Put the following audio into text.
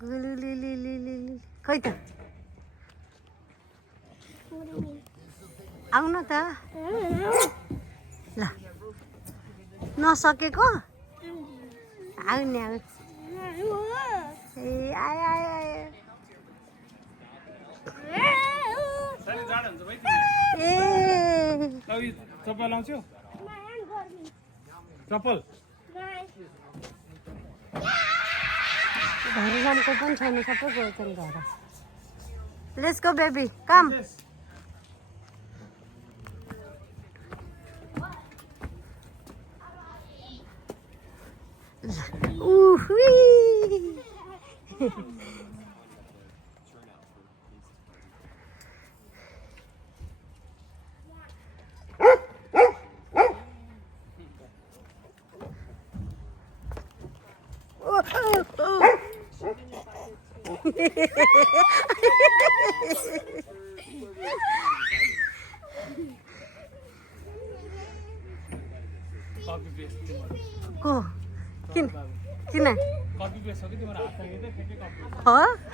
खै त आउन त ल नसकेको आउने आउ ए आयो आयो आयो ए चप्पल लाउँछौ चप्पल घर जानको पनि छैन सबै गएछन् घर लेट्स गो बेबी कम को किन किन कपी पेस्ट हो कि तिम्रो हात